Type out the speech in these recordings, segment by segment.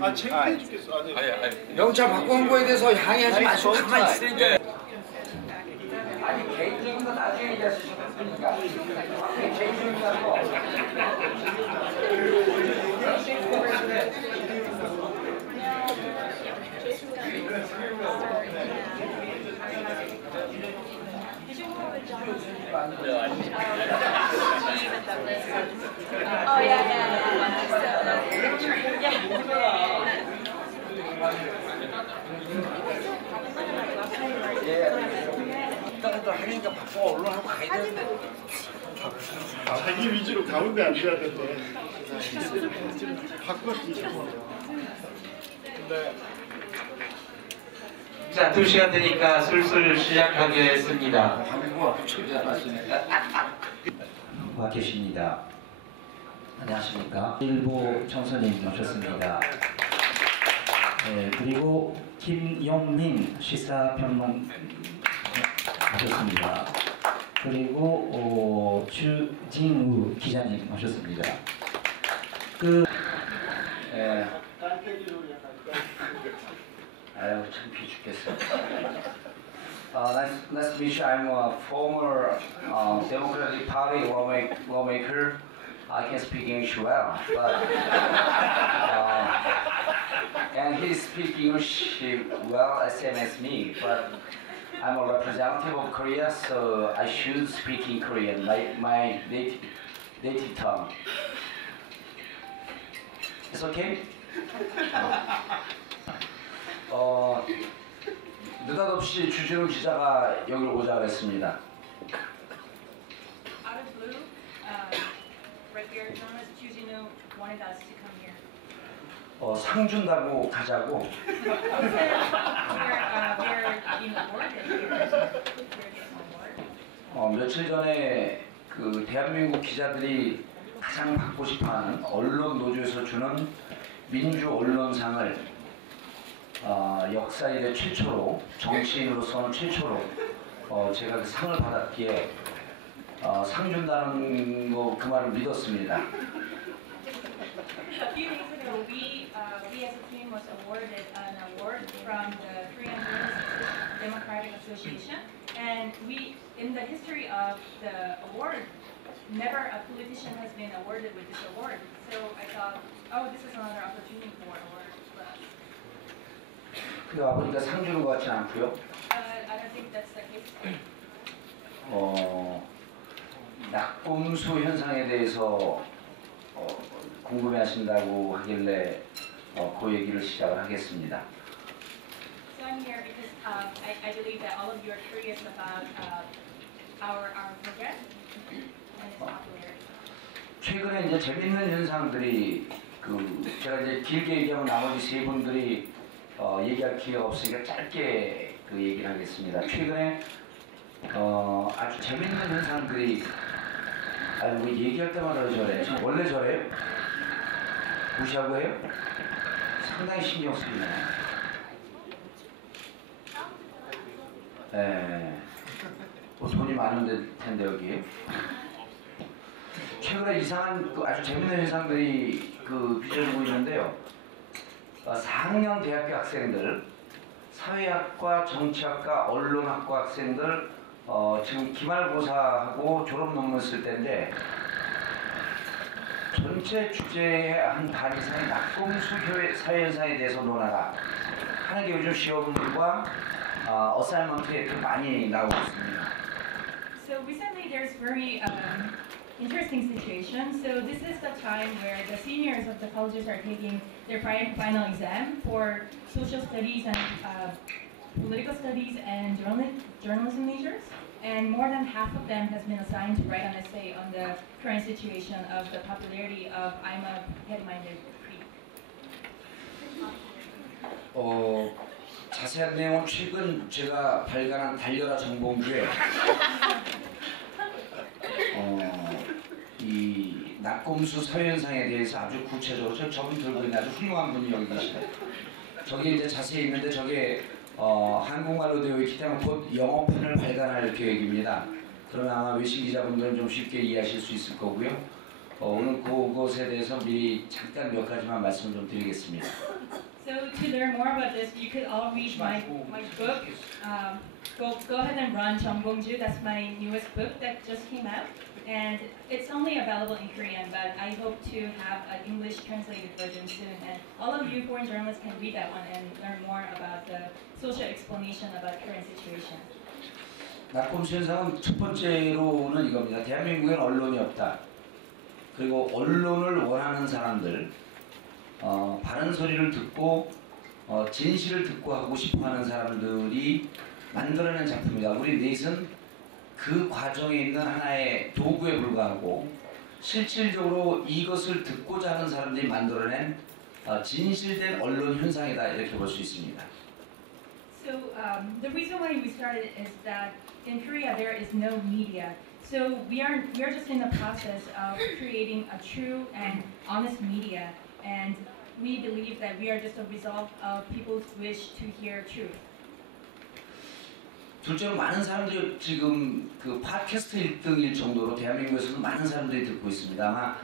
아, 창피해 죽겠어. 아니. 영차 바꾼 거에 대해서 항의하지 마시고 가만히 있으니까. 아니 개인적인 거 나중에 얘기하시면 되니까. 개인적인 거. Oh yeah. 일단은 하니까 바쁘고 언론하고 가야 되는데. 자기 위주로 가운데 앉아야 된대. 바꿔주죠. 자, 2시간 되니까 슬슬 시작하겠습니다. 와 계십니다. 안녕하십니까. 일부 청소년 모셨습니다. 네, 그리고 김용민 시사평론 모셨습니다. 그리고 주진우 기자님 모셨습니다. 아유, 창피해 죽겠어. Nice to meet you. I'm a former Democratic Party lawmaker. I can speak English well, but and he speaks English well, same as me. But I'm a representative of Korea, so I should speak in Korean, like my native tongue. It's okay? 느닷없이 주진우 기자가 여기를 오자 그랬습니다. Out of blue, regular journalist Chujinu wanted us to come here. 상 준다고 가자고. We're being awarded here. We're getting awarded. 며칠 전에 그 대한민국 기자들이 가장 받고 싶어하는 언론 노조에서 주는 민주 언론상을 역사 이래 최초로 정치인으로서는 최초로 제가 그 상을 받았기에 상 준다는 거 그 말을 믿었습니다. A few days ago, we as a team was awarded an award from the Korean Journalists Democratic Association, and we, in the history of the award, never a politician has been awarded with this award. So I thought, oh, this is another opportunity for award for us. 근데 와보니까 상 주는 것 같지 않고요. I don't think that's the case. 낙곰수 현상에 대해서 궁금해하신다고 하길래 그 얘기를 시작을 하겠습니다. So I'm here because I believe that all of you are curious about our program and its popularity. 최근에 이제 재밌는 현상들이 제가 이제 길게 얘기하면 나머지 세 분들이 얘기할 기회가 없으니까 짧게 그 얘기를 하겠습니다. 최근에 아주 재밌는 현상들이 뭐 얘기할 때마다 저래. 원래 저래요? 무시하고 해요? 상당히 신경 쓰이네. 뭐 돈이 많은 텐데 여기에. 최근에 이상한 아주 재밌는 현상들이 빚어지고 있는데요. 4학년 대학교 학생들, 사회학과, 정치학과, 언론학과 학생들 지금 기말고사하고 졸업 논문 쓸 때인데 전체 주제의 한 반 이상이 낙곰수 사회현상에 대해서 논하라 하는 게 요즘 시험과 어사이먼트에 많이 나오고 있습니다. So recently there's very interesting situation. So this is the time where the seniors of the colleges are taking their final exam for social studies and political studies and journalism majors. And more than half of them has been assigned to write an essay on the current situation of the popularity of I'm a head-minded creep. 자세한 내용은 최근 제가 발간한 달려라 정봉주에 이 낙곰수 사회현상에 대해서 아주 구체적으로 저분 들고 있는 아주 훌륭한 분이 여기 계시네요. 저게 이제 자세히 있는데 저게 한국말로 되어 있기 때문에 곧 영어판을 발간할 계획입니다. 그러면 아마 외신 기자분들은 좀 쉽게 이해하실 수 있을 거고요. 오늘 그것에 대해서 미리 잠깐 몇 가지만 말씀 좀 드리겠습니다. So to learn more about this, you could all read my book. Go ahead and run 정봉주. That's my newest book that just came out, and it's only available in Korean. But I hope to have an English translated version soon. And all of you foreign journalists can read that one and learn more about the social explanation about current situation. 낙곰수 현상은 첫 번째로는 이겁니다. 대한민국엔 언론이 없다. 그리고 언론을 원하는 사람들, 바른 소리를 듣고 진실을 듣고 하고 싶어하는 사람들이 만들어낸 작품이다. 우리 넷은 그 과정에 있는 하나의 도구에 불과하고 실질적으로 이것을 듣고자 하는 사람들이 만들어낸 진실된 언론 현상이다. 이렇게 볼 수 있습니다. So the reason why we started is that in Korea there is no media. So we are just in the process of creating a true and honest media, and we believe that we are just a result of people's wish to hear truth. 둘째로 많은 사람들이 지금 그 팟캐스트 1등일 정도로 대한민국에서도 많은 사람들이 듣고 있습니다. 아마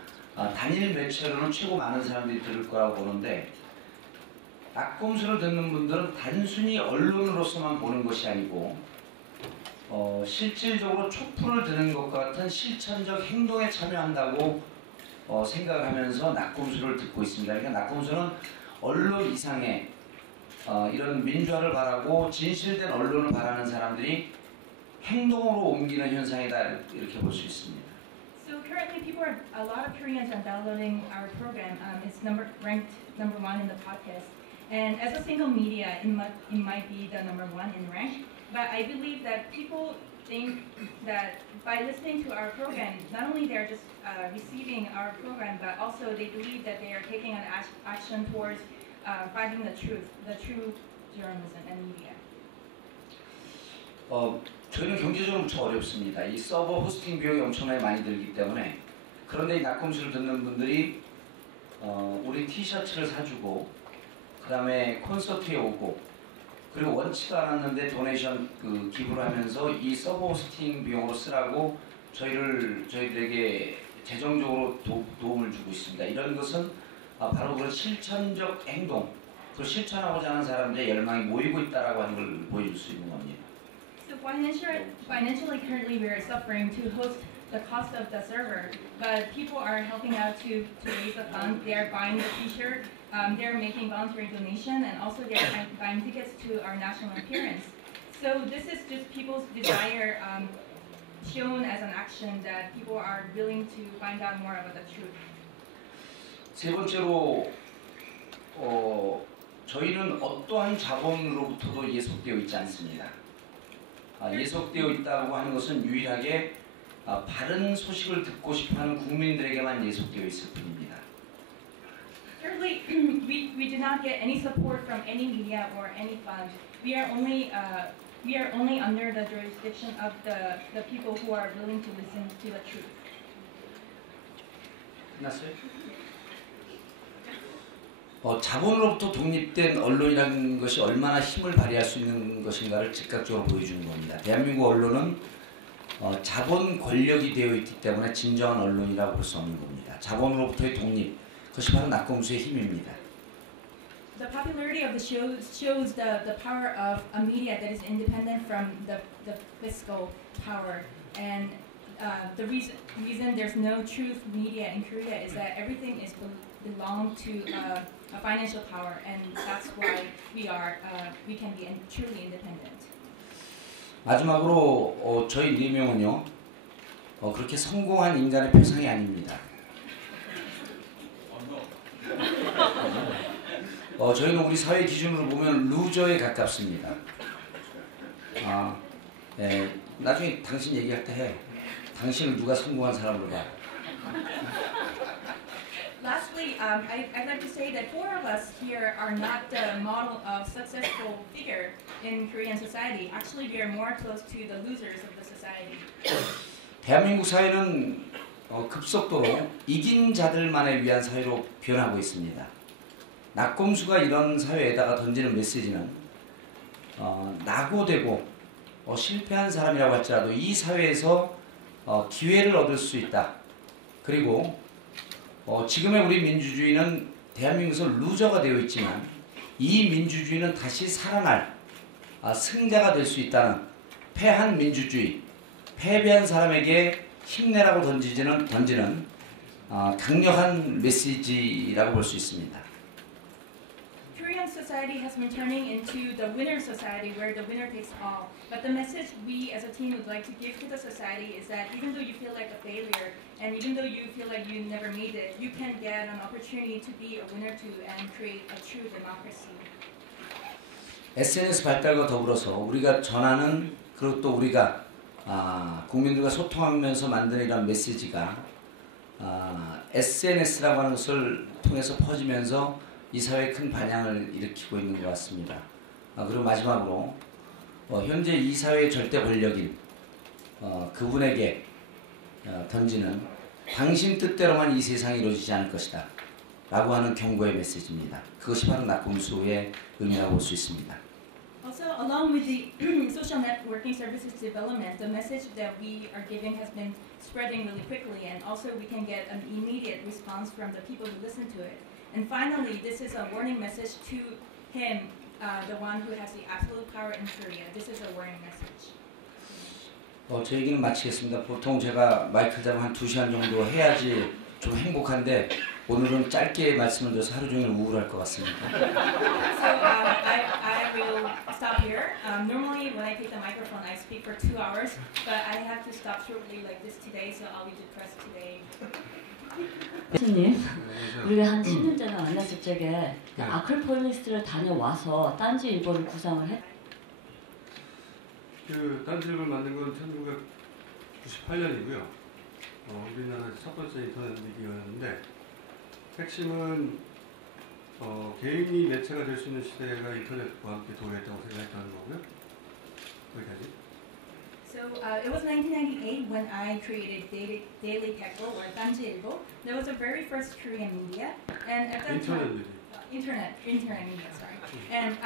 단일 매체로는 최고 많은 사람들이 들을 거라고 보는데 낙곰수를 듣는 분들은 단순히 언론으로서만 보는 것이 아니고 실질적으로 촛불을 드는 것과 같은 실천적 행동에 참여한다고 생각을 하면서 낙곰수를 듣고 있습니다. 그러니까 낙곰수는 언론 이상의 이런 민주화를 바라고 진실된 언론을 바라는 사람들이 행동으로 옮기는 현상이다 이렇게 볼 수 있습니다. So currently, a lot of Koreans are downloading our program. It's ranked number 1 in the podcast, and as a single media, it might be the number 1 in rank. But I believe that people think that by listening to our program, not only they're just receiving our program, but also they believe that they are taking an action towards finding the true journalism and media. 저희는 경제적으로 무척 어렵습니다. 이 서버 호스팅 비용이 엄청나게 많이 들기 때문에 그런데 이 낙곰수를 듣는 분들이 우리 티셔츠를 사주고 그 다음에 콘서트에 오고 그리고 원치도 않았는데 도네이션 기부를 하면서 이 서버 호스팅 비용으로 쓰라고 저희들에게 재정적으로 도움을 주고 있습니다. 이런 것은 바로 그런 실천적 행동, 그 실천하고자 하는 사람들의 열망이 모이고 있다라고 하는 걸 보여줄 수 있는 겁니다. So financially, currently we are suffering to host the cost of the server, but people are helping out to raise the fund. They are buying the T-shirt, they're making voluntary donation, and also they're buying tickets to our national appearance. So this is just people's desire shown as an action that people are willing to find out more about the truth. 세 번째로 저희는 어떠한 자본으로부터도 예속되어 있지 않습니다. 예속되어 있다고 하는 것은 유일하게 바른 소식을 듣고 싶어하는 국민들에게만 예속되어 있을 뿐입니다. Thirdly, we do not get any support from any media or any fund. We are only under the jurisdiction of the people who are willing to listen to the truth. 끝났어요? 자본으로부터 독립된 언론이라는 것이 얼마나 힘을 발휘할 수 있는 것인가를 즉각적으로 보여주는 겁니다. 대한민국 언론은 자본 권력이 되어 있기 때문에 진정한 언론이라고 볼 수 없는 겁니다. 자본으로부터의 독립, 그것이 바로 낙곰수의 힘입니다. The popularity of the show shows the power of a media that is independent from the fiscal power, and the reason there's no truth media in Korea is that everything is belong to a financial power, and that's why we can be truly independent. 마지막으로 저희 네 명은요 그렇게 성공한 인간의 표상이 아닙니다. 저희는 우리 사회 기준으로 보면 루저에 가깝습니다. 나중에 당신 얘기할 때 해. 당신을 누가 성공한 사람으로 봐. Lastly, I'd like to say that 4 of us here are not the model of successful figure in Korean society. Actually, we are more close to the losers of the society. 대한민국 사회는 급속도로 이긴 자들만을 위한 사회로 변하고 있습니다. 낙곰수가 이런 사회에다가 던지는 메시지는 낙오되고 실패한 사람이라고 할지라도 이 사회에서 기회를 얻을 수 있다. 그리고 지금의 우리 민주주의는 대한민국에서 루저가 되어 있지만 이 민주주의는 다시 살아날 승자가 될 수 있다는 패한 민주주의, 패배한 사람에게 힘내라고 던지는 강력한 메시지라고 볼 수 있습니다. Korean society has been turning into the winner society where the winner takes all. But the message we as a team would like to give to the society is that even though you feel like a failure and even though you feel like you never made it, you can get an opportunity to be a winner too and create a true democracy. SNS 발달과 더불어서 우리가 전하는 그리고 또 우리가 국민들과 소통하면서 만드는 이런 메시지가 SNS라고 하는 것을 통해서 퍼지면서 이 사회에 큰 반향을 일으키고 있는 것 같습니다. 그리고 마지막으로 현재 이 사회의 절대 권력인 그분에게 던지는 당신 뜻대로만 이 세상이 이루어지지 않을 것이다 라고 하는 경고의 메시지입니다. 그것이 바로 낙곰수의 의미라고 볼 수 있습니다. Also, along with the social networking services development, the message that we are giving has been spreading really quickly, and also we can get an immediate response from the people who listen to it. And finally, this is a warning message to him, the one who has the absolute power in Korea. This is a warning message. 제 얘기는 마치겠습니다. 보통 제가 마이크 잡으면 한 2시간 정도 해야지 좀 행복한데 오늘은 짧게 말씀을 드려서 하루 종일 우울할 것 같습니다. So I will stop here. Normally when I take the microphone, I speak for 2 hours, but I have to stop shortly like this today, so I'll be depressed today. 교수님, 우리가 한 10년 전에 만났을 적에 아크로폴리스를 다녀와서 딴지일보를 구상을 했. 그 딴지일보를 만든 건 1998년이고요. 우리나라 첫 번째 인터넷 미디어였는데 핵심은 개인이 매체가 될 수 있는 시대가 인터넷과 함께 도래했다고 생각했다는 거고요. 거기까지. So it was 1998 when I created Daily Techro or Danjiilbo. That was the very first Korean media, and at that time, internet media, sorry. And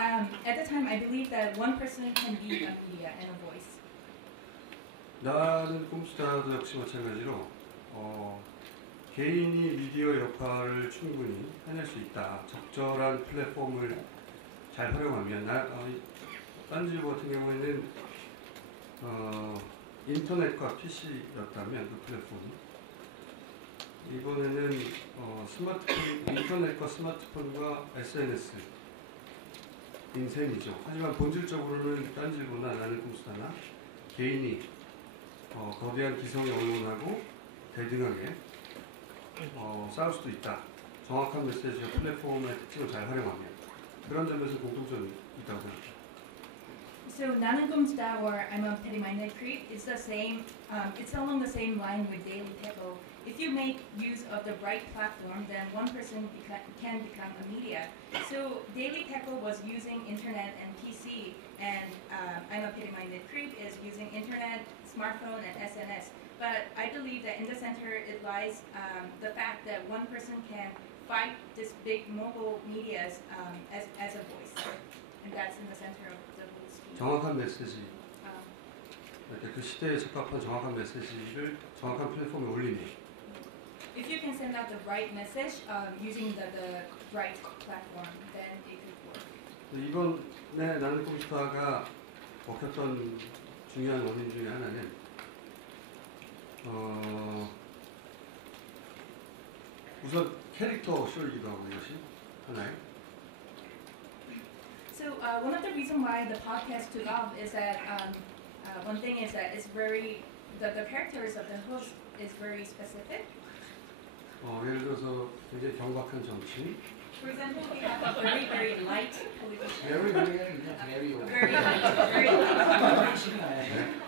at the time, I believed that one person can be a media and a voice. 나는 꿈수다도 역시 마찬가지로 개인이 미디어 역할을 충분히 해낼 수 있다. 적절한 플랫폼을 잘 활용하면 딴지일보 같은 경우에는 인터넷과 PC였다면 그 플랫폼이 이번에는 인터넷과 스마트폰과 SNS 인셈이죠. 하지만 본질적으로는 딴지일보나 나는 꿈수다나 개인이 거대한 기성의 언론하고 대등하게 싸울 수도 있다. 정확한 메시지와 플랫폼의 특징을 잘 활용하면 그런 점에서 공통점이 있다고 생각합니다. So Nanan Gumsta or I'm a Petty-Minded Creep is the same. It's along the same line with Daily Techro. If you make use of the right platform, then one person can become a media. So Daily Techro was using internet and PC, and I'm a Petty-Minded Creep is using internet, smartphone, and SNS. But I believe that in the center it lies the fact that one person can fight this big mobile medias as a voice, and that's in the center of the whole scheme. 정확한 메시지, 그 시대에 적합한 정확한 메시지를 정확한 플랫폼에 올리니. If you can send out the right message using the right platform, then it could work. 이번에 나는 꿈수다가 먹혔던 중요한 원인 중에 하나는 우선 캐릭터 쇼이기도 하고 이것이 하나요? So one of the reasons why the podcast took off is that one thing is that it's very the characters of the host is very specific. 예를 들어서 굉장히 경박한 정치인. For example, we have a very light politician. very light, Very light.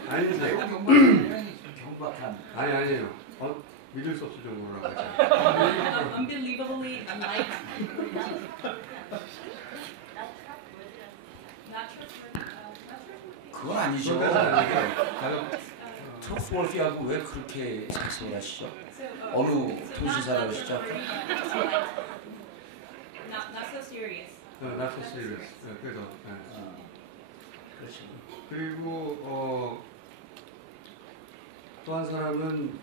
아니세요? 경박한. 아니에요. 믿을 수 없을 정도라고 했죠. Unbelievably light. Not trustworthy. 그건 아니죠. 트러스월피하고 왜 그렇게 생각을 하시죠? 어느 도시사라시죠? Not so serious. Not so serious. 그래서 그렇죠. 그리고 또 한 사람은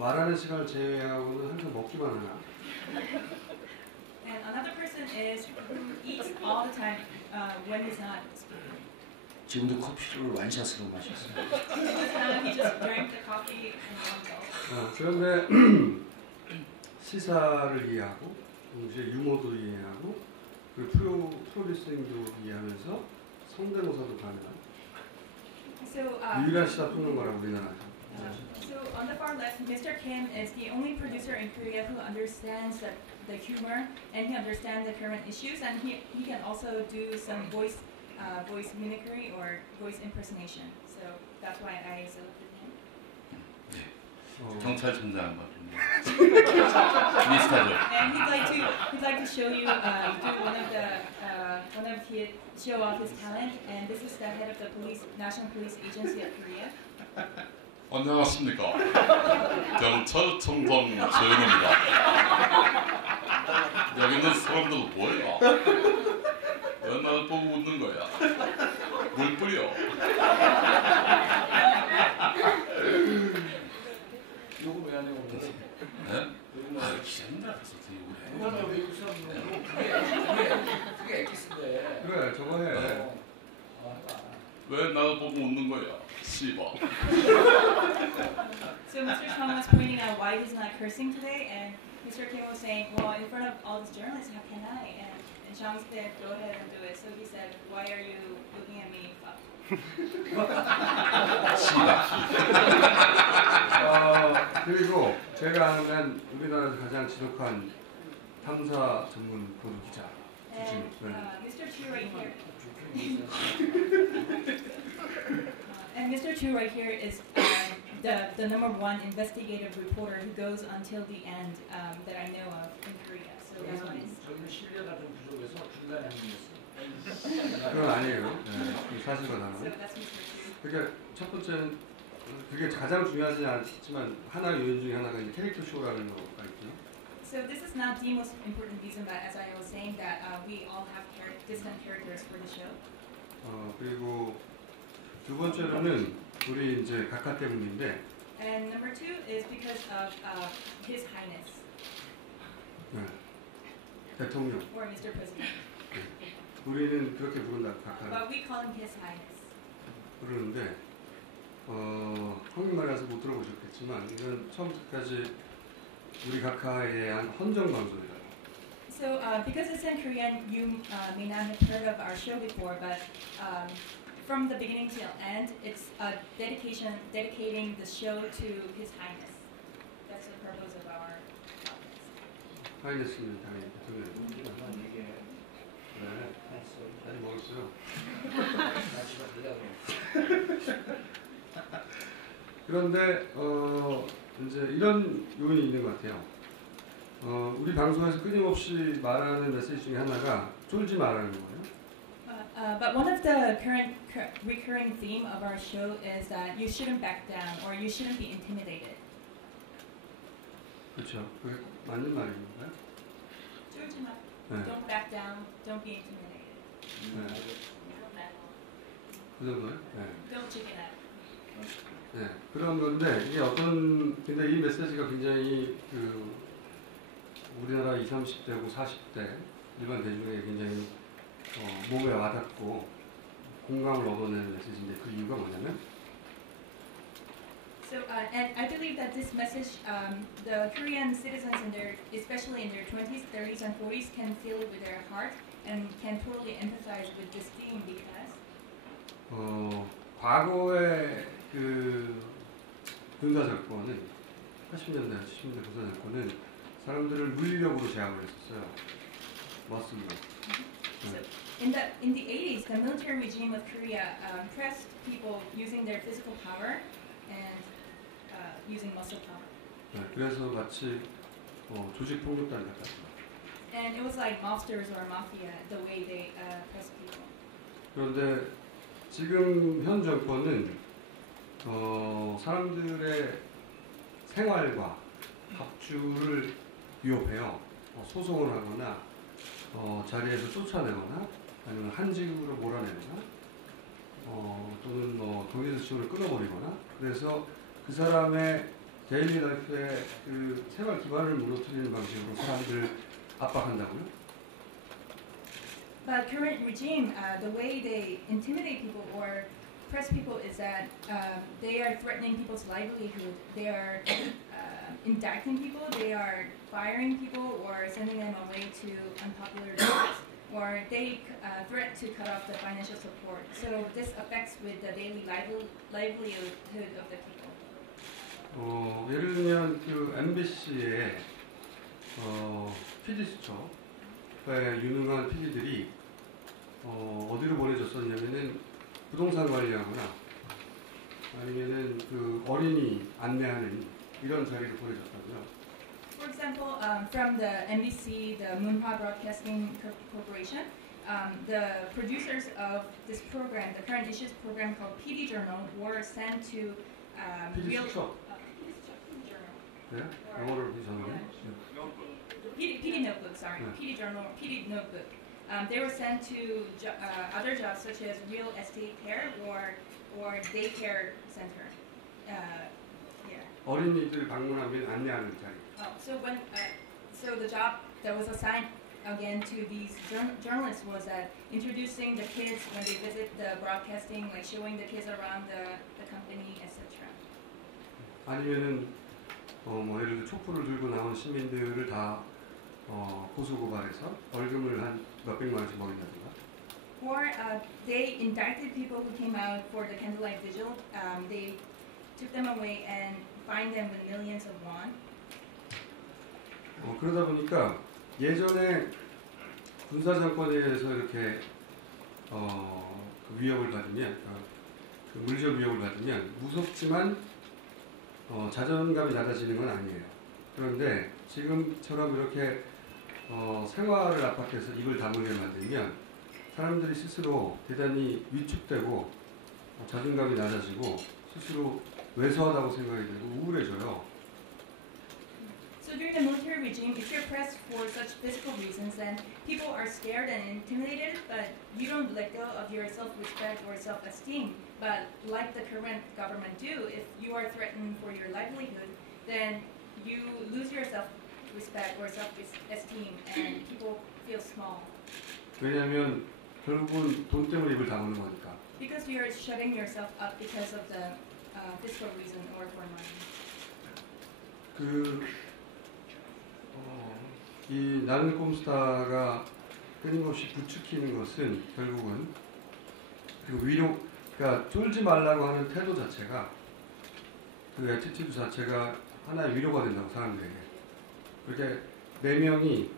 말하는 시간을 제외하고는 항상 먹기만 하나? And another person is who eats all the time when he's not speaking. 지금도 커피를 완샷으로 마셨어요. This time he just drank the coffee in one gulp. 그런데 시사를 이해하고 동시에 유머도 이해하고 그리고 프로듀싱도 이해하면서 성대모사도 가능한 So, 유일한 시사 평론가라 우리나라에서. so on the far left, Mr. Kim is the only producer in Korea who understands the humor and he understands the current issues, and he can also do some voice mimicry or voice impersonation. So that's why I selected him. 경찰청장 같은데. 비슷하죠. And he'd like to show you show off his talent, and this is the head of the National Police Agency of Korea. 안녕하십니까. 경찰청장 조영입니다. 여기 있는 사람들 뭐야? 왜 나를 보고 웃는 거야? 물 뿌려. 요거 왜 안 해요? 네? 아, 기자님들 앞에서 어떻게 욕을 해? 왜 웃어? 그게 엑기스인데. 그래 저거 해. 왜 나를 보고 웃는 거야? 씨발. So Mr. Chung was pointing out why he's not cursing today, and Mr. Kim was saying, well, in front of all these journalists, how can I? And Chung said, go ahead and do it. So he said, why are you looking at me? 그리고 제가 아는 우리나라에서 가장 지독한 탐사 전문 보도 기자. And Mr. Chu right here. And Mr. Chu right here is the number one investigative reporter who goes until the end that I know of in Korea. So that's why it's. 저희는 신뢰가 좀 부족해서 중간에 한 명 있어요. 그건 아니에요. 네, 사실은 So 하나. that's Mr. Chu. 그러니까 첫 번째는 그게 가장 중요하지 않지만 하나의 요인 중에 하나가 이제 캐릭터 쇼라는 거가 있고요. So this is not the most important reason, but as I was saying, that we all have distant characters for the show. 그리고 두 번째로는 우리 이제 각하 때문인데. And number two is because of His Highness. 네. 대통령. Or Mr. President. 우리는 그렇게 부른다 각하. But we call him His Highness. 그러는데 한국말이라서 못 들어보셨겠지만 이건 처음부터까지 우리 각하에 대한 헌정 방송이라고. So because it's in Korean, you may not have heard of our show before, but from the beginning till end, it's a dedicating the show to His Highness. That's the purpose of our podcast. 하이네스는 당연히 대통령. 네, 아직 먹었어요. 그런데 이제 이런 요인이 있는 것 같아요. 우리 방송에서 끊임없이 말하는 메시지 중에 하나가 쫄지 말라는 거예요. But one of the recurring theme of our show is that you shouldn't back down or you shouldn't be intimidated. 그렇죠. 그게 맞는 말인가요? 쫄지 마. 네. Don't back down. Don't be intimidated. 네. 그 정도요? 네. Don't chicken out. 네. 그런 건데 이게 근데 이 메시지가 굉장히 우리나라 20, 30대고 40대 일반 대중에게 굉장히 몸에 와닿고 공감을 얻어내는 메시지인데 그 이유가 뭐냐면 So, and I believe that this message, the Korean citizens, especially in their 20s, 30s, and 40s, can feel it with their heart and can totally empathize with this theme because 과거의 군사 정권은 80년대, 70년대 군사 정권은 사람들을 물리력으로 제압을 했었어요. 맞습니다. so in the 80s, the military regime of Korea pressed people using their physical power and using muscle power. 네, 그래서 마치 조직 폭력단 같았어요. And it was like mobsters or mafia, the way they pressed people. 그런데 지금 현 정권은 사람들의 생활과 밥줄을 위협해요. 소송을 하거나 자리에서 쫓아내거나 아니면 한직으로 몰아내거나 또는 경제적 지원을 끊어버리거나 그래서 그 사람의 데일리 라이프의 그 생활 기반을 무너뜨리는 방식으로 사람들을 압박한다고요? But current regime, the way they intimidate people or press people is that they are threatening people's livelihood. They are indicting people. They are firing people or sending them away to unpopular jobs. Or they threat to cut off the financial support. So this affects with the daily livelihood of the people. 예를 들면 그 MBC의 PD 수첩의 유능한 PD들이 어디로 보내줬었냐면은 부동산 관리하거나 아니면은 그 어린이 안내하는 이런 자리를 보내줬다고요. For example, from the NBC, the Moonhwa Broadcasting Corporation, the producers of this program, the current issues program called PD Journal, were sent to PD 수첩. PD Journal. 네? 영어로 비전하네. PD Notebook, sorry, Yeah. PD Journal, PD Notebook. They were sent to other jobs such as real estate care or daycare center. Yeah. 어린이들 방문하면 안내하는 자리. So the job that was assigned again to these journalists was that introducing the kids when they visit the broadcasting, like showing the kids around the company, etc. 아니면은 뭐 예를 들어 촛불을 들고 나온 시민들을 다 고소 고발해서 월급을 한 몇백만 원씩 먹인다든가. Or they indicted people who came out for the candlelight vigil. They took them away and fined them with millions of won. 그러다 보니까 예전에 군사 정권에 의해서 이렇게 그 위협을 받으면 그 물리적 위협을 받으면 무섭지만 자존감이 낮아지는 건 아니에요. 그런데 지금처럼 이렇게 생활을 압박해서 입을 다물게 만들면 사람들이 스스로 대단히 위축되고 자존감이 낮아지고 스스로 왜소하다고 생각이 들고 우울해져요. So during the military regime, if you're pressed for such physical reasons, then people are scared and intimidated, but you don't let go of your self-respect or self-esteem. But like the current government do, if you are threatened for your livelihood, then you lose your self-respect or self-esteem, and people feel small. 왜냐하면 결국은 돈 때문에 입을 다무는 거니까. Because you're shutting yourself up because of the physical reason or for money. 이 나는 꼼수다가 끊임없이 부추기는 것은 결국은 그러니까 쫄지 말라고 하는 태도 자체가 그 애티튜드 자체가 하나의 위로가 된다고 사람들에게. 그렇게 4명이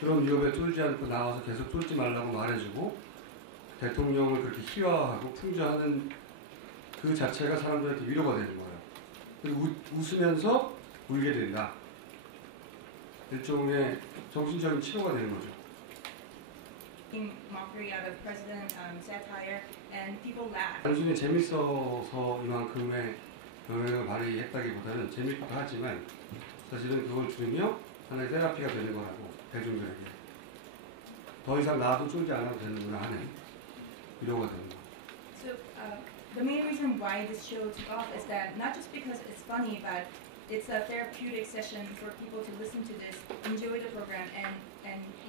그런 위협에 쫄지 않고 나와서 계속 쫄지 말라고 말해주고 대통령을 그렇게 희화하고 풍자하는 그 자체가 사람들한테 위로가 되는 거예요. 그리고 웃으면서 울게 된다. 일종의 정신적인 치료가 되는 거죠. Mockery out of president, satire, and people laugh. 단순히 재밌어서 이만큼의 영향을 발휘했다기보다는 재밌기도 하지만 사실은 그걸 들으며 하나의 테라피가 되는 거라고 대중들에게 더 이상 나도 쫄지 않아도 되는구나 하는 위로가 되는 거. So the main reason why this show took off is that not just because it's funny, but it's a therapeutic session for people to listen to this, enjoy the program, and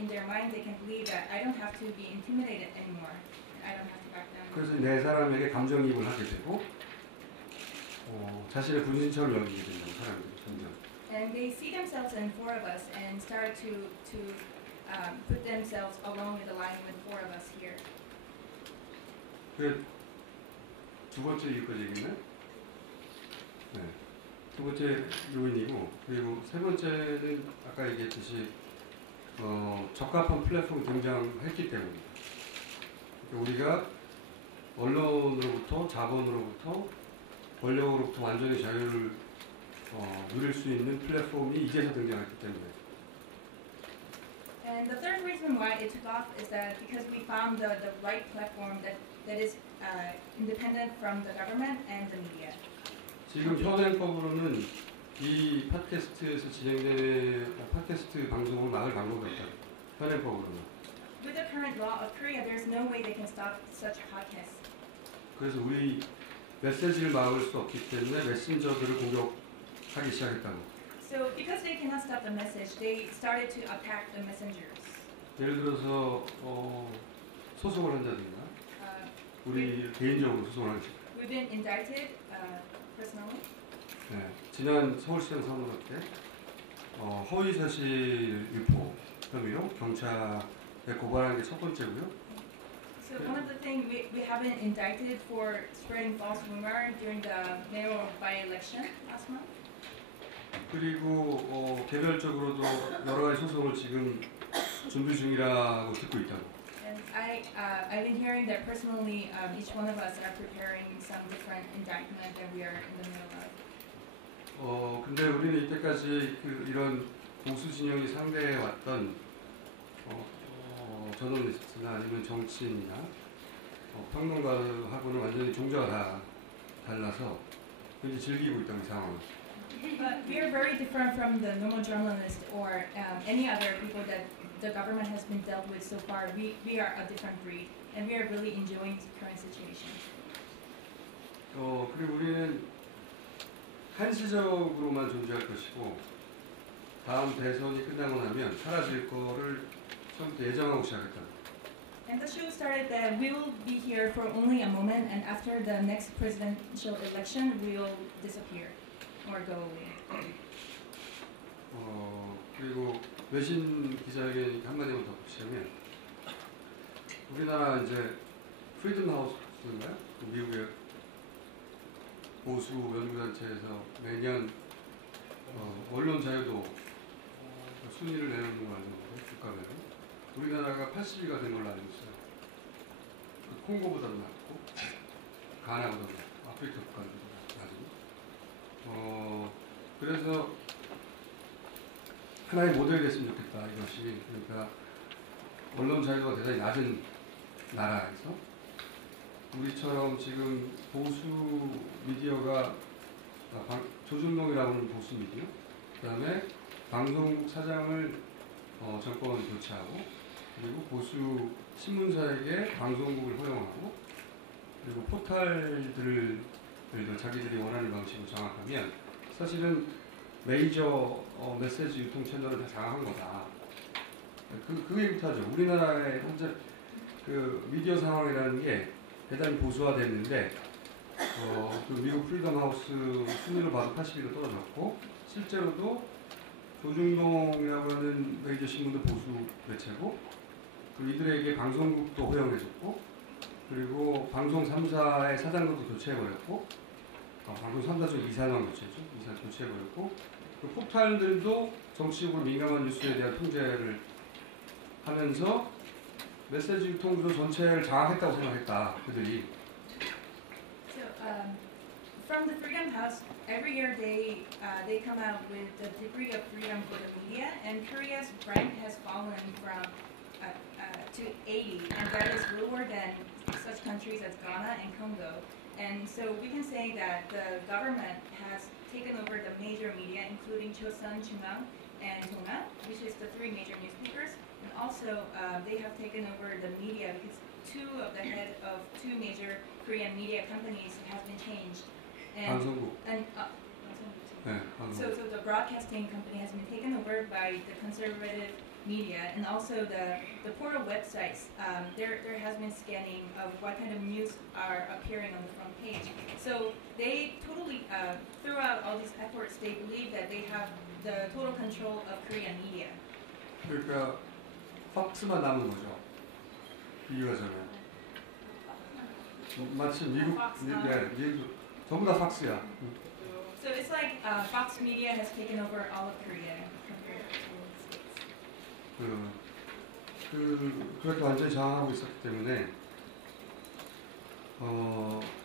in their mind they can believe that I don't have to be intimidated anymore. I don't have to back down. 그래서 내 사람에게 감정이입을 하게 되고 자신의 분신처럼 여기게 된다는 사람들이 점점. And they see themselves in four of us and start to put themselves along with the line with four of us here. 그 두 번째 이유까지 얘기했나요? 네. 두 번째 요인이고 그리고 세 번째는 아까 얘기했듯이 적합한 플랫폼이 등장했기 때문입니다. 우리가 언론으로부터 자본으로부터 권력으로부터 완전히 자유를 누릴 수 있는 플랫폼이 이제서 등장했기 때문에. And the third reason why it took off is that because we found the right platform that is independent from the government and the media. 지금 현행법으로는 이 팟캐스트에서 진행되는 팟캐스트 방송을 막을 방법이 없다. 현행법으로는. With the current law of Korea, there's no way they can stop such podcasts. 그래서 우리 메시지를 막을 수 없기 때문에 메신저들을 하기 시작했다고. So because they cannot stop the message, they started to attack the messengers. 예를 들어서 소송을 한다든가 Uh, 우리 개인적으로 소송을 하지. we've been indicted personally. 네, 지난 서울시장 선거 때 허위사실 유포 혐의로 경찰에 고발한 게 첫 번째고요. So one of the things we have been indicted for spreading false rumor during the mayoral by-election last month. 그리고 개별적으로도 여러 가지 소송을 지금 준비 중이라고 듣고 있다고. And I've been hearing that personally, each one of us are preparing some different indictment that we are in the middle of. 근데 우리는 이때까지 이런 보수 진영이 상대해 왔던 저널리스트나 아니면 정치인이나 평론가하고는 완전히 종자가 다 달라서 굉장히 즐기고 있다고 이 상황을. But we are very different from the normal journalist or any other people that the government has been dealt with so far. We are a different breed, and we are really enjoying the current situation. 그리고 우리는 한시적으로만 존재할 것이고 다음 대선이 끝나고 나면 사라질 거를 처음부터 예정하고 시작했다. And the show started that we will be here for only a moment, and after the next presidential election, we will disappear or go away. 그리고 외신 기자에게 한마디만 더 붙이자면 우리나라 이제 프리덤 하우스인가요? 미국의 보수 연구단체에서 매년 언론 자유도 순위를 내놓는 걸 알고 있는데 국가별로 우리나라가 80위가 된 걸로 알고 있어요. 콩고보다도 낮고 가나보다도 낮고 아프리카 국가들보다 낮고 그래서 하나의 모델이 됐으면 좋겠다 이것이. 그러니까 언론 자유가 대단히 낮은 나라에서 우리처럼 지금 보수 미디어가 조중동이라고 하는 보수 미디어, 그 다음에 방송국 사장을 정권 교체하고, 그리고 보수 신문사에게 방송국을 허용하고, 그리고 포탈들을 자기들이 원하는 방식으로 장악하면 사실은 메이저 메시지 유통 채널을 다 장악한 거다. 그 얘기부터 하죠. 우리나라의 현재 그 미디어 상황이라는 게 대단히 보수화됐는데 그 미국 프리덤 하우스 순위로 봐도 80위로 떨어졌고 실제로도 조중동이라고 하는 메이저 신문도 보수 매체고 이들에게 방송국도 허용해줬고 그리고 방송 3사의 사장들도 교체해버렸고 방송 3사 중 이사장 교체죠. 이사 교체해버렸고 그 포탈들도 정치적으로 민감한 뉴스에 대한 통제를 하면서 메시지 유통구조 전체를 장악했다고 생각했다 그들이. So from the Freedom House, every year they come out with the degree of freedom for the media, and Korea's rank has fallen from to 80, and that is lower than such countries as Ghana and Congo. And so we can say that the government has taken over the major media, including Chosun, Chungang, and Dongha, which is the three major newspapers. And also, they have taken over the media because two of the head of two major Korean media companies has been changed. And 방송국. 네, so the broadcasting company has been taken over by the conservative media, and also the portal websites. There has been scanning of what kind of news are appearing on the front page. So they totally, throughout all these efforts, they believe that they have the total control of Korean media. 그러니까 팍스만 남은 거죠. 비교하자면. 마치 미국, 미국 전부 다 팍스야. So it's like Fox Media has taken over all of Korea compared to the States. 그렇게 완전히 장악하고 있었기 때문에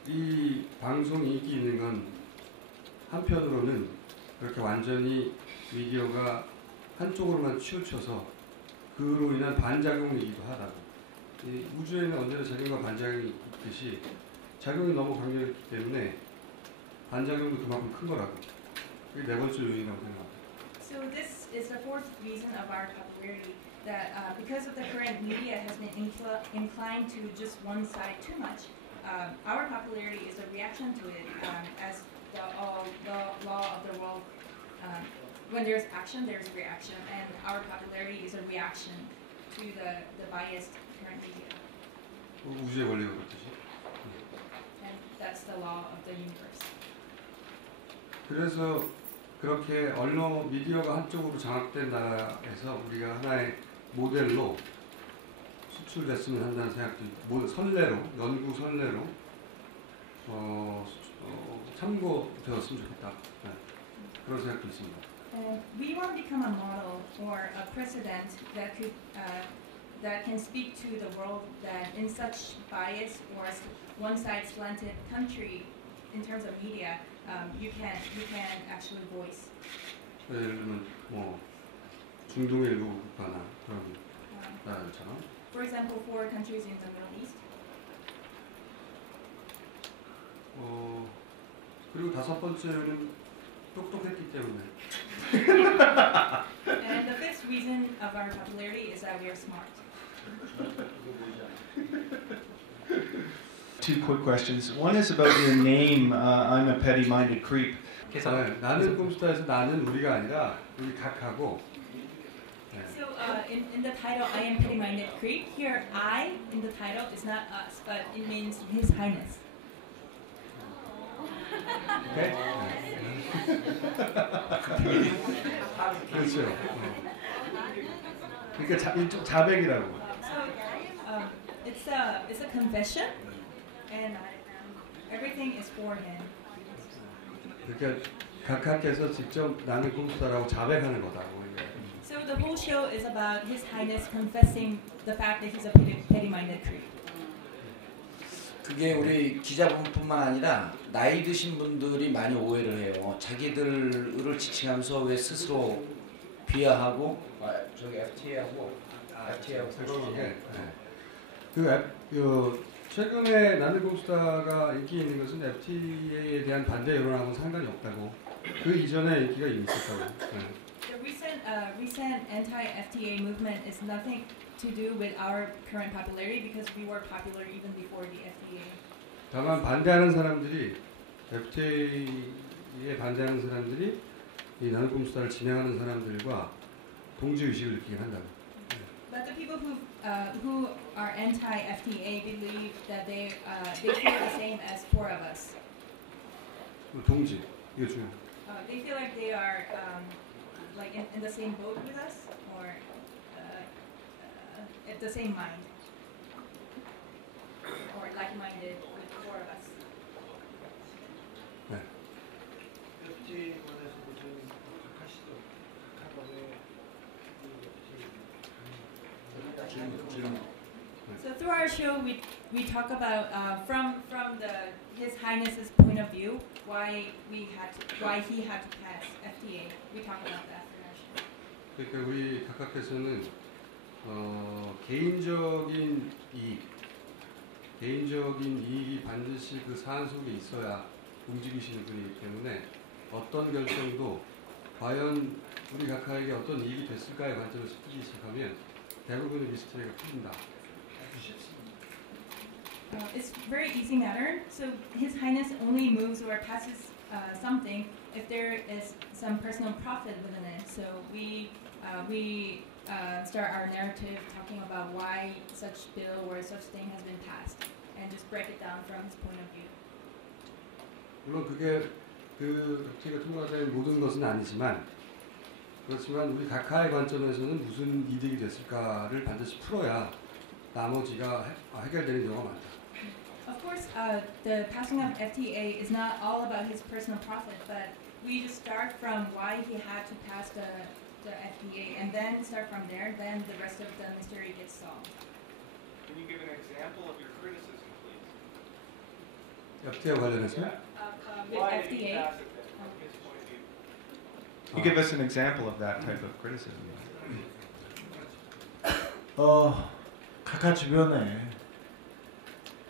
이 방송이 인기 있는 건 한편으로는 그렇게 완전히 미디어가 한쪽으로만 치우쳐서 그로 인한 반작용이기도 하다고. 이 우주에는 언제나 작용과 반작용이 있듯이 작용이 너무 강력했기 때문에 반작용도 그만큼 큰 거라고. 그게 네 번째 요인이라고 생각합니다. So this is the fourth reason of our popularity, that because of the current media has been inclined to just one side too much, our popularity is a reaction to it, as the law of the world. When there's action, there's reaction, and our popularity is a reaction to the biased current media. 우주의 원리가 그렇듯이. And that's the law of the universe. 그래서 그렇게 언론 미디어가 한쪽으로 장악된 나라에서 우리가 하나의 모델로 수출됐으면 한다는 생각도 선례로 연구 선례로 참고되었으면 좋겠다. 네. 그런 생각도 있습니다. We want to become a model or a precedent that can speak to the world that in such biased or one-side slanted country in terms of media, you can actually voice. 예를 들면 뭐 중동의 일부 국가나 그런 나라처럼. For example, for countries in the Middle East. 그리고 다섯 번째는 똑똑했기 때문에. And the fifth reason of our popularity is that we are smart. Two quick questions. One is about your name. I'm a petty-minded creep. 나는 꿈스타에서 나는 우리가 아니라 우리 각하고. So in the title, I am petty-minded creep. Here, I in the title is not us, but it means His Highness. Okay? 그렇죠. 그러니까 일종 자백이라고. So it's a confession, and everything is for him. 그러니까 각하께서 직접 나는 꿈스타라고 자백하는 거다고. So the whole show is about His Highness confessing the fact that he's a petty-minded creep. 그게 우리 기자분뿐만 아니라 나이 드신 분들이 많이 오해를 해요. 자기들을 지칭하면서 왜 스스로 비하하고 저기 FTA하고 최근에 나는 꿈스타가 인기 있는 것은 FTA에 대한 반대 여론하고는 상관이 없다고. 그 이전에 인기가 이미 있었다고. The recent anti-FTA movement is nothing to do with our current popularity because we were popular even before the FTA. 다만 반대하는 사람들이 FTA에 반대하는 사람들이 이 나는 꿈스타를 진행하는 사람들과 동지 의식을 느끼긴 한다. But the people who are anti-FTA believe that they feel the same as four of us. 동지 이게 중요. They feel like they are like in the same boat with us or at the same mind or like-minded with four of us. 네. So through our show, we talk about from His Highness's point of view why he had to pass FTA. We talk about that in our show. 그러니까 우리 각하께서는 개인적인 이익이 반드시 그 사안 속에 있어야 움직이시는 분이기 때문에 어떤 결정도 과연 우리 각하에게 어떤 이익이 됐을까의 관점에서 뜨기 시작하면 대부분의 미스터리가 풀린다. It's very easy matter. So His Highness only moves or passes something if there is some personal profit within it. So we start our narrative talking about why such bill or such thing has been passed, and just break it down from his point of view. 물론 그게 그 FTA가 통과된 모든 것은 아니지만 그렇지만 우리 각하의 관점에서는 무슨 이득이 됐을까를 반드시 풀어야 나머지가 해결되는 경우가 많다. Of course, the passing of FTA is not all about his personal profit, but we just start from why he had to pass the FTA, and then start from there. Then the rest of the mystery gets solved. Can you give an example of your criticism, please? FTA와 관련해서 With FTA. You give us an example of that type of criticism. 각하 주변에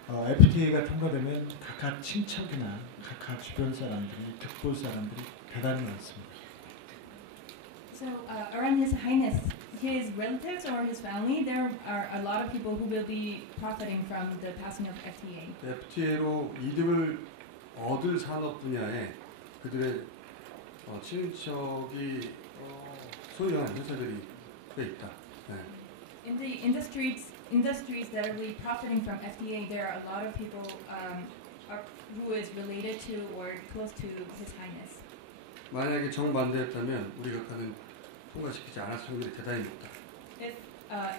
FTA가 통과되면 각하 친척이나 각하 주변 사람들이 득볼 사람들이 대단히 많습니다. So around His Highness, his relatives or his family, there are a lot of people who will be profiting from the passing of FTA. FTA로 이득을 얻을 산업 분야에 그들의 친인척이 소유한 회사들이 꽤 있다. 네. In the industries that are really profiting from FTA, there are a lot of people who is related to or close to His Highness. 만약에 정반대였다면 우리가 가는 통과시키지 않았을 확률이 대단히 높다.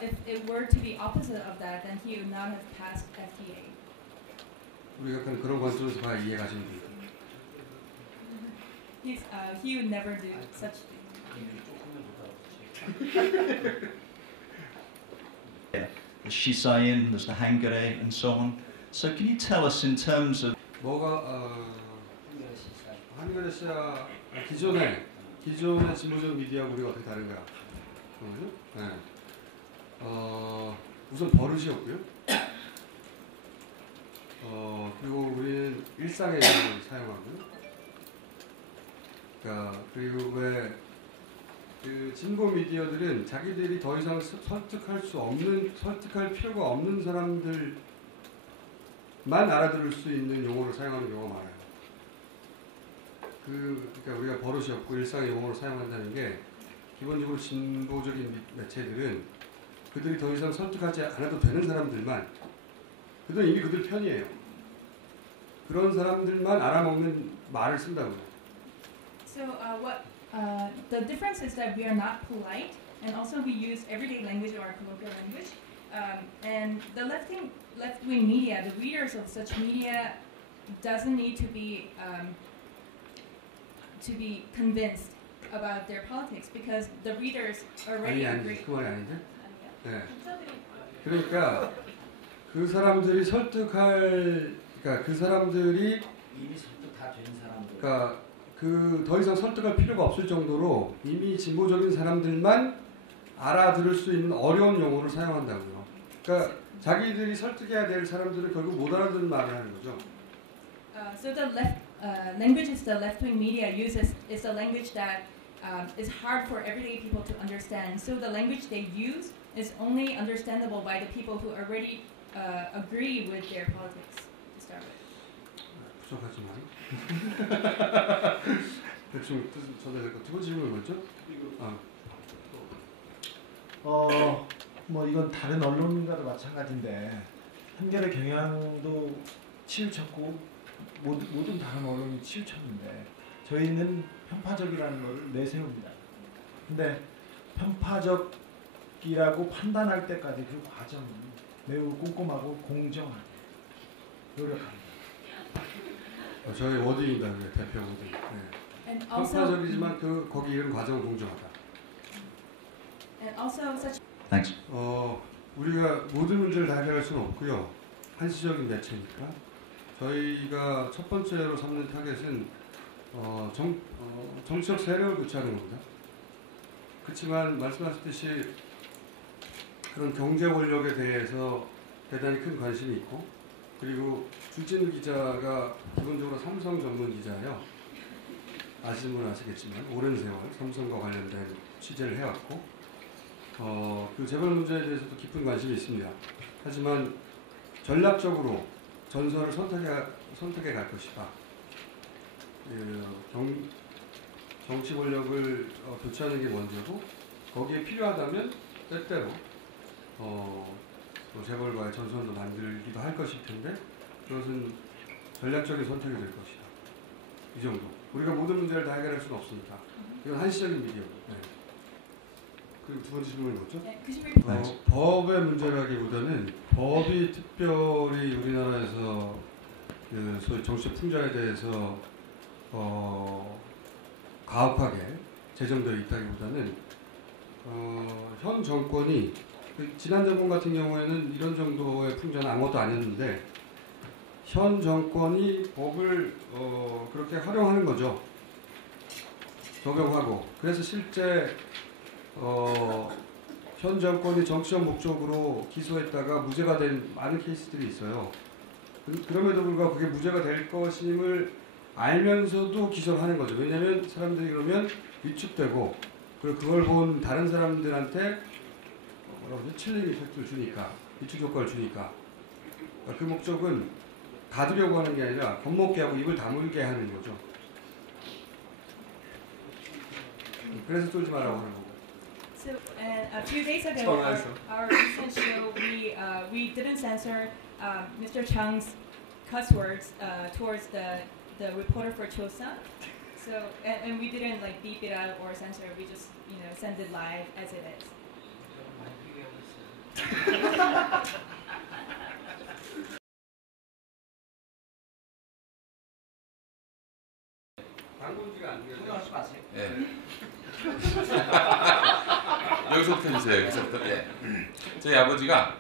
If it were to be opposite of that, then he would not have passed FTA. 우리가 가는 그런 관점에서 봐야 이해가 가시면 됩니다. He would never do such thing. The Shisayan, there's the Hangare, and so on. So can you tell us in terms of 뭐가 한겨레시아 기존의 진보적 미디어하고 우리가 어떻게 다른가? 네. 우선 버릇이었고요. 그리고 우리는 일상의 용어를 사용하고요. 그러니까 그리고 왜 그 진보 미디어들은 자기들이 더 이상 설득할 필요가 없는 사람들만 알아들을 수 있는 용어를 사용하는 경우가 많아요. 그러니까 우리가 버릇이 없고 일상의 용어를 사용한다는 게 기본적으로 진보적인 매체들은 그들이 더 이상 설득하지 않아도 되는 사람들만, 그들은 이미 그들 편이에요. 그런 사람들만 알아먹는 말을 쓴다고요. So the difference is that we are not polite, and also we use everyday language or colloquial language. And the left-wing media, the readers of such media, doesn't need to be convinced about their politics because the readers already agree. 그 말이 아닌데? 네. 그러니까 그 사람들이 그러니까 그 사람들이 이미 설득 다 된 사람들. 그러니까 더 이상 설득할 필요가 없을 정도로 이미 진보적인 사람들만 알아들을 수 있는 어려운 용어를 사용한다고요. 그러니까 자기들이 설득해야 될 사람들은 결국 못 알아듣는 말을 하는 거죠. So the languages the left-wing media uses is a language that is hard for everyday people to understand. So the language they use is only understandable by the people who already agree with their politics to start with. 부족하지만 대충 뜻은 전달될 것. 두 번째 질문은 뭐였죠? 뭐 이건 다른 언론과도 마찬가지인데 한겨레 경향도 치우쳤고 모든 다른 언론이 치우쳤는데 저희는 편파적이라는 걸 내세웁니다. 근데 편파적이라고 판단할 때까지 그 과정은 매우 꼼꼼하고 공정하게 노력합니다. 저희 워딩이다, 대표 워딩. 네. 편파적이지만 거기 이런 과정은 공정하다. And also such. Thanks. 우리가 모든 문제를 다 해결할 수는 없고요. 한시적인 매체니까 저희가 첫 번째로 삼는 타겟은 정치적 세력을 교체하는 겁니다. 그렇지만 말씀하셨듯이 그런 경제 권력에 대해서 대단히 큰 관심이 있고, 그리고 주진우 기자가 기본적으로 삼성 전문 기자예요. 아시는 분은 아시겠지만 오랜 세월 삼성과 관련된 취재를 해왔고, 그 재벌 문제에 대해서도 깊은 관심이 있습니다. 하지만 전략적으로 전선을 선택해 갈 것이다. 정치 권력을 교체하는 게 먼저고, 거기에 필요하다면 때때로 재벌과의 전선도 만들기도 할 것일 텐데, 그것은 전략적인 선택이 될 것이다. 이 정도. 우리가 모든 문제를 다 해결할 수는 없습니다. 이건 한시적인 미디어. 네. 그리고 두 번째 질문이 뭐죠? 법의 문제라기보다는 법이 특별히 우리나라에서 소위 정치적 풍자에 대해서 가혹하게 제정되어 있다기보다는 현 정권이 지난 정권 같은 경우에는 이런 정도의 풍자는 아무것도 아니었는데 현 정권이 법을 그렇게 활용하는 거죠. 적용하고. 그래서 실제 현 정권이 정치적 목적으로 기소했다가 무죄가 된 많은 케이스들이 있어요. 그럼에도 불구하고 그게 무죄가 될 것임을 알면서도 기소를 하는 거죠. 왜냐하면 사람들이 그러면 위축되고, 그리고 그걸 본 다른 사람들한테 칠링 이펙트를 주니까, 위축 효과를 주니까. 그 목적은 가두려고 하는 게 아니라 겁먹게 하고 입을 다물게 하는 거죠. 그래서 쫄지 말라고 하는 거고. So, and a few days ago, our recent show, we didn't censor Mr. Chang's cuss words towards the reporter for Chosun. So, and we didn't like beep it out or censor it. We just, send it live as it is. 당분지가 안 돼요. 하지 마세요. 예. 여기서부터 해주세요. 여기서부터. 예. 저희 아버지가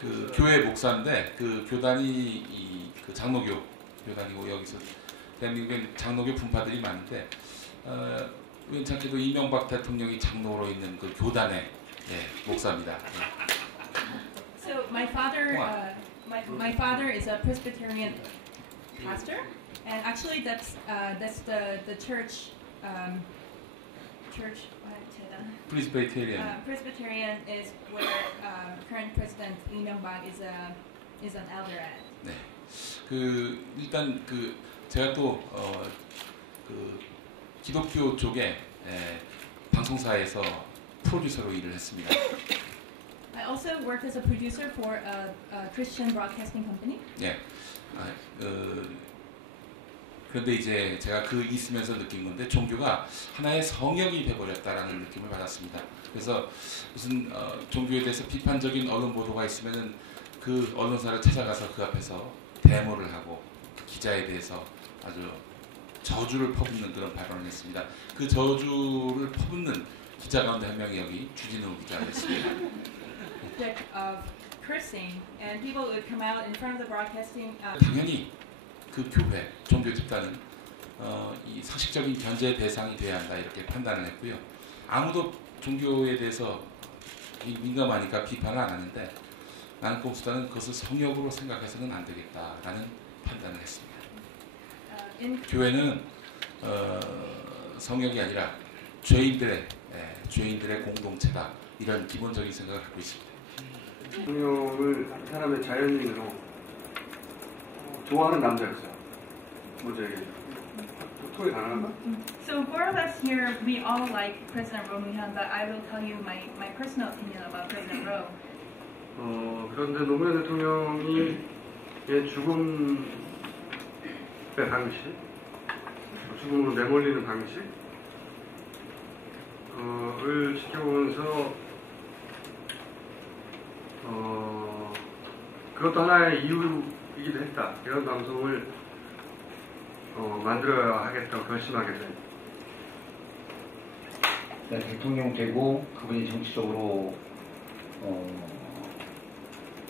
그 교회 목사인데 그 교단이 그 장로교 교단이고 여기서 대한민국에 장로교 분파들이 많은데 우연찮게도 이명박 대통령이 장로로 있는 그 교단의 목사입니다. 예. So my father, my father is a Presbyterian pastor, and actually that's the church. Church. Presbyterian. Presbyterian is where current President Lee Myung-bak is an elder at. 네. 그 일단 그 제가 또 그 기독교 쪽에 방송사에서 프로듀서로 일을 했습니다. I also worked as a producer for a Christian broadcasting company. 예. 그런데 이제 제가 그 있으면서 느낀 건데 종교가 하나의 성역이 돼버렸다라는 느낌을 받았습니다. 그래서 무슨 종교에 대해서 비판적인 언론 보도가 있으면은 그 언론사를 찾아가서 그 앞에서 데모를 하고 그 기자에 대해서 아주 저주를 퍼붓는 그런 발언을 했습니다. 그 저주를 퍼붓는 기자 가운데 한 명이 여기 주진우 기자였습니다. Of cursing, and people would come out in front of the broadcasting. 당연히 그 교회, 종교 집단은 이 상식적인 견제 대상이 돼야 한다 이렇게 판단을 했고요. 아무도 종교에 대해서 민감하니까 비판을 안 하는데 나는 꼼수단은 그것을 성역으로 생각해서는 안 되겠다라는 판단을 했습니다. 교회는 성역이 아니라 죄인들의 공동체다 이런 기본적인 생각을 갖고 있습니다. 대통령을 사람의 자연인으로 좋아하는 남자였어요. 먼저 얘기해. 토의 가능한가? So four of us here, we all like President Roh Moo-hyun, but I will tell you my personal opinion about President Roh. 그런데 노무현 대통령이 죽음의 방식, 죽음으로 내몰리는 방식을 지켜보면서 그것도 하나의 이유이기도 했다. 이런 방송을 만들어야 하겠다고 결심하게 된. 대통령 되고 그분이 정치적으로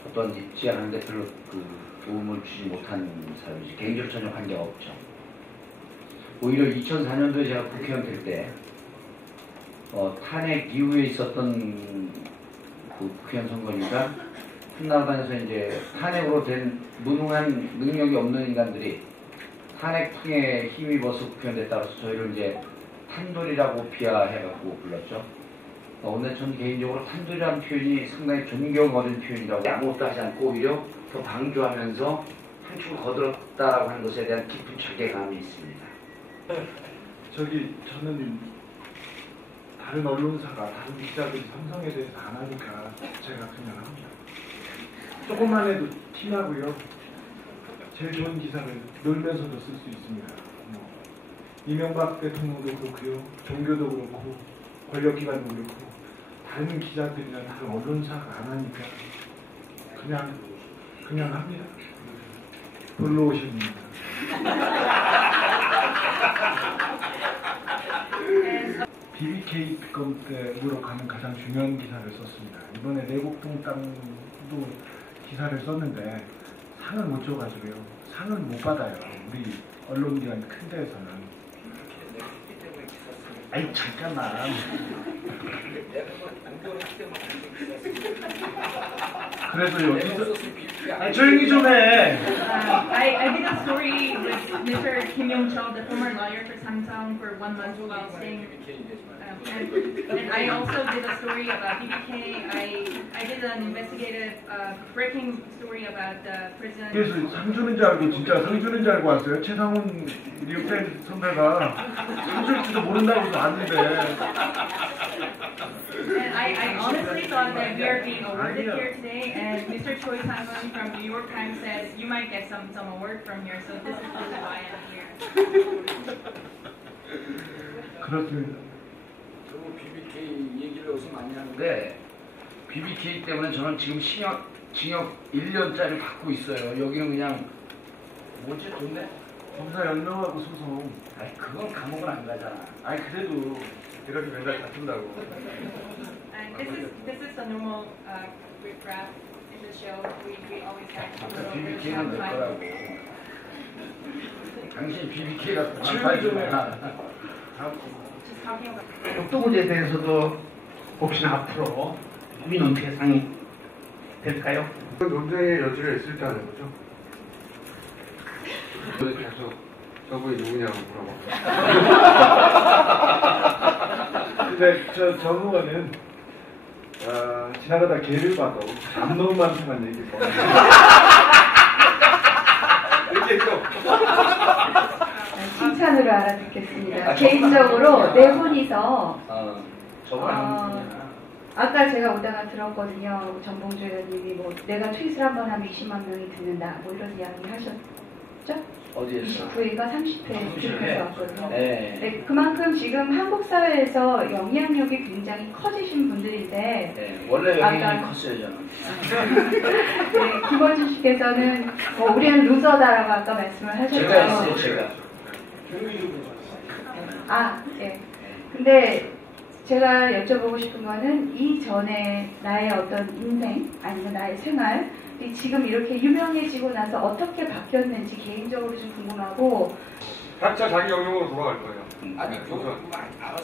어떤 있지 않은데 별로 그 도움을 주지 못한 사람이지. 개인적으로 전혀 관계가 없죠. 오히려 2004년도에 제가 국회의원 될 때 탄핵 이후에 있었던 그 국회의원 선거니까 한나라당에서 이제 탄핵으로 된 무능한 능력이 없는 인간들이 탄핵풍에 힘입어서 국회의원 됐다고 해서 저희를 이제 탄돌이라고 비하해갖고 불렀죠. 근데 전 개인적으로 탄돌이라는 표현이 상당히 존경 어린 표현이라고, 아무것도 하지 않고 오히려 더 방조하면서 한축을 거들었다라고 하는 것에 대한 깊은 자괴감이 있습니다. 저는 다른 언론사가 다른 기자들이 삼성에 대해서 안 하니까 제가 그냥 합니다. 조금만 해도 티나고요. 제일 좋은 기사를 놀면서도 쓸 수 있습니다. 이명박 대통령도 그렇고요, 종교도 그렇고 권력기관도 그렇고 다른 기자들이나 다른 언론사가 안 하니까 그냥 합니다. 놀러 오십니다. BBK 특검 때로 가는 가장 중요한 기사를 썼습니다. 이번에 내곡동 땅도 기사를 썼는데 상을 못 줘가지고요. 상을 못 받아요. 우리 언론기관 큰 데에서는. 아이 잠깐만. 그래서 여기서 아니 조용히 좀 해. I did a story with Mr. Kim Yong-chul, the former lawyer for Samsung, for 1 month while staying. And I also did a story about BBK. I did an investigative breaking story about the prison. 그래서 상 주는 줄 알고 진짜 상 주는 줄 알고 왔어요. 최상훈 뉴욕팬 선배가 상 줄지도 모른다고 해서 왔는데. And I honestly thought that we are being awarded here today, and Mr. Choi Sang-won from New York Times said you might get some award from here, so this is why I'm here. 그렇습니다. 그리고 BBK 얘기를 여기서 많이 하는데 BBK 때문에 저는 지금 징역 1년짜리 받고 있어요. 여기는 그냥 뭐지 좋네? 검사 연명하고 소송. 아니 그건 감옥은 안 가잖아. 아니 그래도 이렇게 맨날 다툰다고. And this is the normal graph in the show. We always have to 아까 go over BBK는 some 내 time. 거라고. 당신 BBK가 조용히 좀 해. Just talking about. 독도구제에 대해서도 혹시나 앞으로 민원 대상이 될까요? 논쟁의 여지가 있을 때 하는 거죠. 계속 저분이 누구냐고 물어봐. 근데 저 의원은 지나가다 개를 봐도 암놈만큼만 얘기 뭐. 칭찬으로 알아듣겠습니다. 개인적으로 네 분이서 저건 아까 제가 오다가 들었거든요. 전봉주 의원님이 뭐 내가 트윗을 한번 하면 20만 명이 듣는다 뭐 이런 이야기 하셨죠? 어디에서? 29회가 30회 트윗에서 왔거든요. 네. 네, 그만큼 지금 한국 사회에서 영향력이 굉장히 커지신 분들인데 네, 원래 영향이 아까- 컸어요 저는. 네, 김원준 씨께서는 우리는 루저다라고 아까 말씀을 하셨죠. 제가 있어요 제가. 예. 근데 제가 여쭤보고 싶은 거는 이전에 나의 어떤 인생 아니면 나의 생활이 지금 이렇게 유명해지고 나서 어떻게 바뀌었는지 개인적으로 좀 궁금하고. 각자 자기 영역으로 돌아갈 거예요. 아니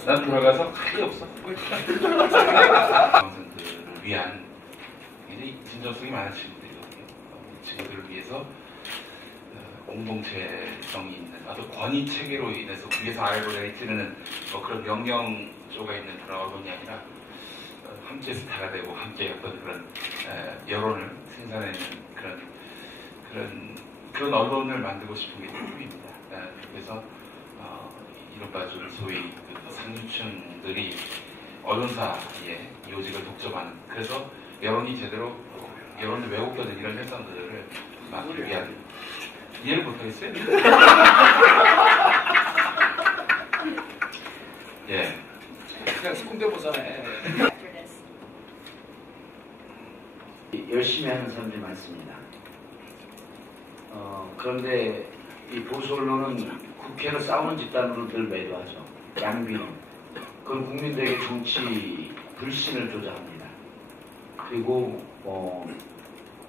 난 돌아가서 할 게 없어. 방송들을 위한 굉장히 진정성이 많으신 분들이거든요. 이 친구들을 위해서 공동체성이 있는 아주 권위 체계로 인해서 위에서 아래로 내리치는 그런 명령조가 있는 그런 언론이 아니라 함께 스타가 되고 함께 어떤 그런 여론을 생산해내는 그런 언론을 만들고 싶은 게 꿈입니다. 그래서 이른바 좀 소위 그 상류층들이 언론사의 요직을 독점하는, 그래서 여론이 제대로 여론을 왜곡되는 이런 현상들을 막기 위한. 이해를 못하겠어요? 예. 그냥 성대모사네. 열심히 하는 사람들이 많습니다. 그런데 이 보수 언론은 국회를 싸우는 집단으로 늘 매도하죠. 양비론. 그건 국민들에게 정치 불신을 조장합니다. 그리고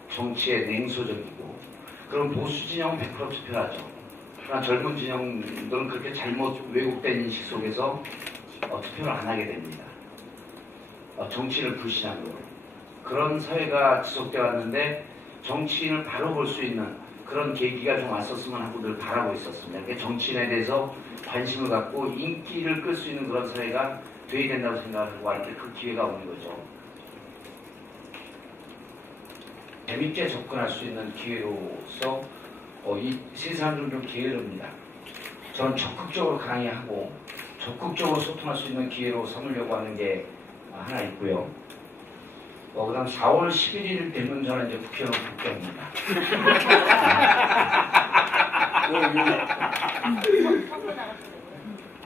정치에 냉소적이고, 그럼 보수 진영은 100% 투표하죠. 그러나 젊은 진영들은 그렇게 잘못 왜곡된 인식 속에서 투표를 안 하게 됩니다. 정치인을 불신하고 그런 사회가 지속되어 왔는데 정치인을 바로 볼 수 있는 그런 계기가 좀 왔었으면 하고 늘 바라고 있었습니다. 그러니까 정치인에 대해서 관심을 갖고 인기를 끌 수 있는 그런 사회가 돼야 된다고 생각하고 할 때 그 기회가 오는 거죠. 재밌게 접근할 수 있는 기회로서 이 세상을 좀 게으릅니다. 저는 적극적으로 강의하고 적극적으로 소통할 수 있는 기회로 삼으려고 하는 게 하나 있고요. 그 다음 4월 11일 되면 저는 이제 국회로 복귀합니다.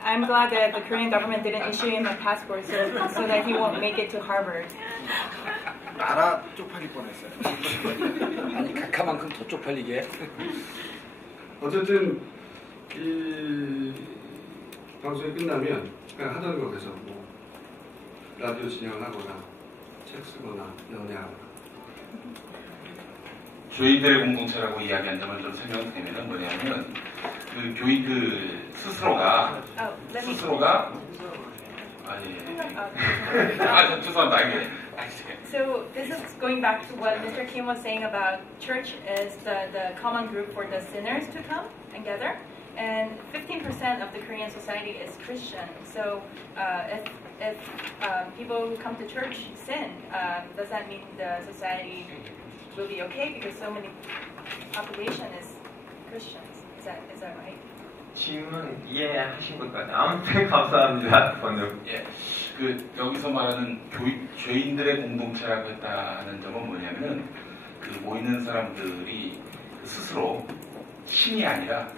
I'm glad that the Korean government didn't issue him a passport so that he won't make it to Harvard. 나라 쪽팔릴 뻔했어요. 아니 각하만큼 더 쪽팔리게. 어쨌든 이 방송이 끝나면 그냥 하던 거 계속 뭐 라디오 진행을 하거나 책 쓰거나 연애하거나. 교인들의 공동체라고 이야기한다면 좀 설명이 되면은 뭐냐면 그 교인들 스스로가 죄송합니다. 이게 So this is going back to what Mr. Kim was saying about church is the common group for the sinners to come and gather. And 15% of the Korean society is Christian. So if people who come to church sin, does that mean the society will be okay because so many population is Christians? Is that right? 질문 이해하신 것 같아요. 아무튼 감사합니다. 번역. 예, 여기서 말하는 죄인들의 공동체라고 했다는 점은 뭐냐면은 모이는 사람들이 스스로 신이 아니라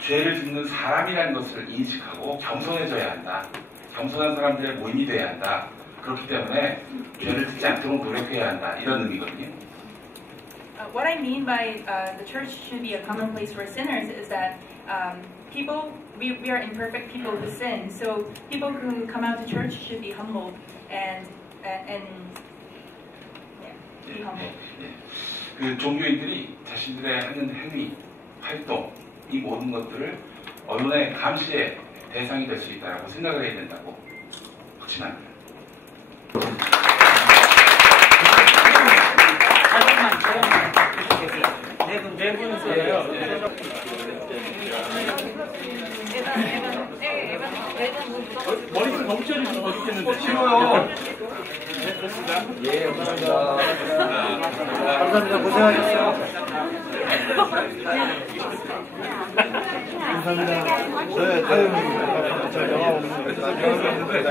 죄를 짓는 사람이라는 것을 인식하고 겸손해져야 한다. 겸손한 사람들의 모임이 돼야 한다. 그렇기 때문에 죄를 짓지 않도록 노력해야 한다. 이런 의미거든요. What I mean by the church should be a common place for sinners is that we are imperfect people who sin. So people who come out to church should be humble and be humble. 그 종교인들이 자신들의 하는 행위, 활동, 이 모든 것들을 언론의 감시의 대상이 될 수 있다고 생각을 해야 된다고 확신합니다. 네 분이서요. 머리를 너무 쪄주셔서 더 좋겠는데. 싫어요. 네, 그렇습니다. 예, 감사합니다. 감사합니다. 고생하셨어요. 감사합니다. 네, 잘 영화 오는 거.